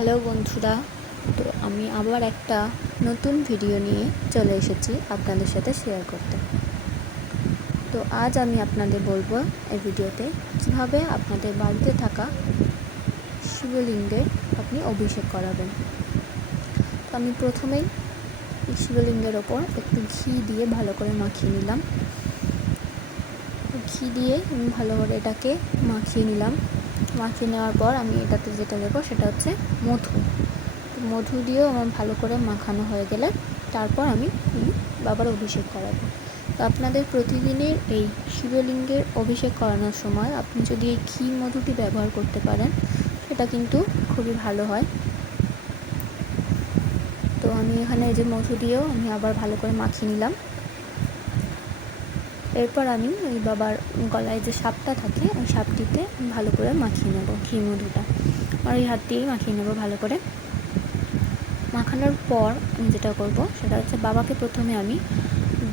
Hello বন্ধুরা, তো আমি আবার একটা নতুন ভিডিও নিয়ে চলে এসেছি আপনাদের সাথে শেয়ার করতে। তো আজ আমি আপনাদের বলবো এই ভিডিওতে কীভাবে আপনাদের বাড়িতে থাকা শিবলিঙ্গে আপনি অভিষেক করাবেন। তো আমি প্রথমেই শিবলিঙ্গের ওপর একটু ঘি দিয়ে ভালো করে মাখিয়ে নিলাম। ঘি দিয়ে আমি ভালো করে এটাকে মাখিয়ে নিলাম। মাখিয়ে নেওয়ার পর আমি এটাতে যেটা দেবো সেটা হচ্ছে মধু। মধু দিয়েও আমার ভালো করে মাখানো হয়ে গেলে তারপর আমি বাবার অভিষেক করাবো। তো আপনাদের প্রতিদিনের এই শিবলিঙ্গের অভিষেক করানোর সময় আপনি যদি এই ঘি মধুটি ব্যবহার করতে পারেন সেটা কিন্তু খুবই ভালো হয়। তো আমি এখানে এই যে মধু দিয়েও আমি আবার ভালো করে মাখিয়ে নিলাম। এরপর আমি ওই বাবার গলায় যে সাপটা থাকে ওই সাপটিতে ভালো করে মাখিয়ে নেব ঘি মধুটা, আর ওই হাত দিয়েই মাখিয়ে নেব ভালো করে। মাখানোর পর আমি যেটা করব সেটা হচ্ছে বাবাকে প্রথমে আমি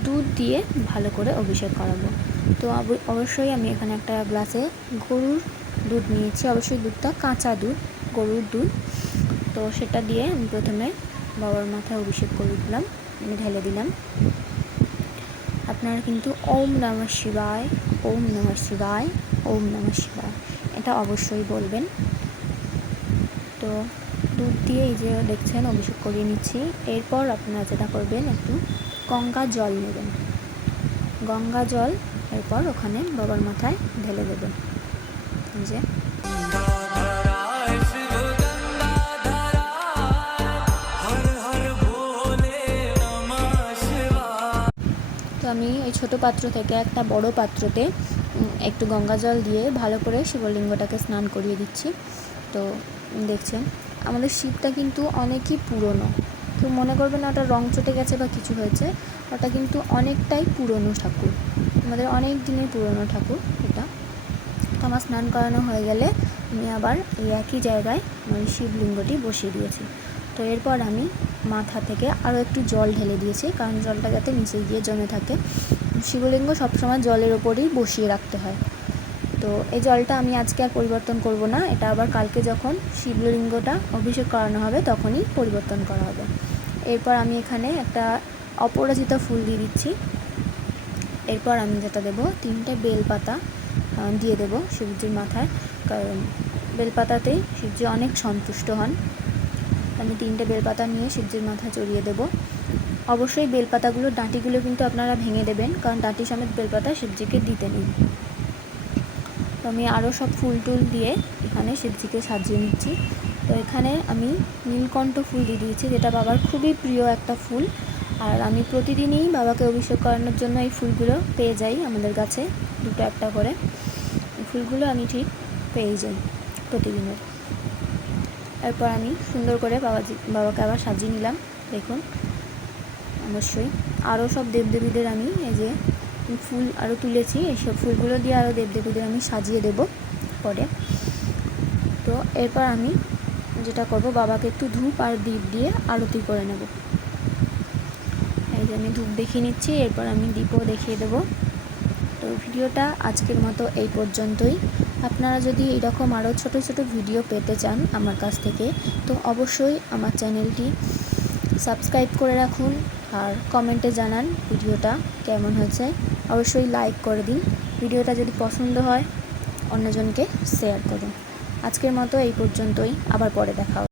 দুধ দিয়ে ভালো করে অভিষেক করাবো। তো অবশ্যই আমি এখানে একটা গ্লাসে গরুর দুধ নিয়েছি, অবশ্যই দুধটা কাঁচা দুধ, গরুর দুধ। তো সেটা দিয়ে আমি প্রথমে বাবার মাথায় অভিষেক করে দিলাম, ঢেলে দিলাম। আপনারা কিন্তু ওম নমঃ শিবায়, ওম নমঃ শিবায়, ওম নমঃ শিবায় এটা অবশ্যই বলবেন। তো দুধ দিয়ে এই যে দেখছেন অভিষেক করিয়ে নিচ্ছি। এরপর আপনারা যেটা করবেন, একটু গঙ্গা জল নেবেন, গঙ্গা জল এরপর ওখানে বাবার মাথায় ঢেলে দেবেন। যে তো আমি এই ছোটো পাত্র থেকে একটা বড় পাত্রতে একটু গঙ্গা জল দিয়ে ভালো করে শিবলিঙ্গটাকে স্নান করিয়ে দিচ্ছি। তো দেখছেন আমাদের শিবটা কিন্তু অনেকই পুরনো, কেউ মনে করবে না ওটা রং চটে গেছে বা কিছু হয়েছে, ওটা কিন্তু অনেকটাই পুরনো ঠাকুর, আমাদের অনেক দিনের পুরনো ঠাকুর এটা। তো আমার স্নান করানো হয়ে গেলে আমি আবার এই একই জায়গায় ওই শিবলিঙ্গটি বসিয়ে দিয়েছি। তো এরপর আমি মাথা থেকে আরও একটু জল ঢেলে দিয়েছি, কারণ জলটা যাতে নিচে গিয়ে জমে থাকে। শিবলিঙ্গ সবসময় জলের ওপরেই বসিয়ে রাখতে হয়। তো এই জলটা আমি আজকে আর পরিবর্তন করব না, এটা আবার কালকে যখন শিবলিঙ্গটা অভিষেক করানো হবে তখনই পরিবর্তন করা হবে। এরপর আমি এখানে একটা অপরাজিতা ফুল দিয়ে দিচ্ছি। এরপর আমি যেটা দেবো, 3টে বেলপাতা দিয়ে দেবো শিবজির মাথায়, কারণ বেলপাতাতেই শিবজি অনেক সন্তুষ্ট হন। আমি 3টে বেলপাতা নিয়ে শিবজির মাথায় চড়িয়ে দেবো। অবশ্যই বেলপাতাগুলোর ডাঁটিগুলো কিন্তু আপনারা ভেঙে দেবেন, কারণ ডাঁটি সমেত বেলপাতা শিবজিকে দিতে নেই। তো আমি আরও সব ফুল টুল দিয়ে এখানে শিবজিকে সাজিয়ে নিচ্ছি। তো এখানে আমি নীলকণ্ঠ ফুল দিয়ে দিয়েছি, যেটা বাবার খুবই প্রিয় একটা ফুল। আর আমি প্রতিদিনই বাবাকে অভিষেক করানোর জন্য এই ফুলগুলো পেয়ে যাই আমাদের কাছে, 2টো একটা করে এই ফুলগুলো আমি ঠিক পেয়ে যাই প্রতিদিনের। এরপর আমি সুন্দর করে বাবাকে আবার সাজিয়ে নিলাম। দেখুন অবশ্যই আরও সব দেবদেবীদের আমি এই যে ফুল আরও তুলেছি, এইসব ফুলগুলো দিয়ে আরও দেবদেবীদের আমি সাজিয়ে দেব পরে। তো এরপর আমি যেটা করব, বাবাকে একটু ধূপ আর দীপ দিয়ে আরতি করে নেব। এই যে আমি ধূপ দেখিয়ে নিচ্ছি, এরপর আমি দীপও দেখিয়ে দেব। তো ভিডিওটা আজকের মতো এই পর্যন্তই। আপনারা যদি এরকম আরও ছোট ছোট ভিডিও পেতে চান আমার কাছ থেকে, তো অবশ্যই আমার চ্যানেলটি সাবস্ক্রাইব করে রাখুন, আর কমেন্টে জানান ভিডিওটা কেমন হয়েছে। অবশ্যই লাইক করে দিন, ভিডিওটা যদি পছন্দ হয় অন্যজনকে শেয়ার করুন। আজকের মতো এই পর্যন্তই, আবার পরে দেখা হবে।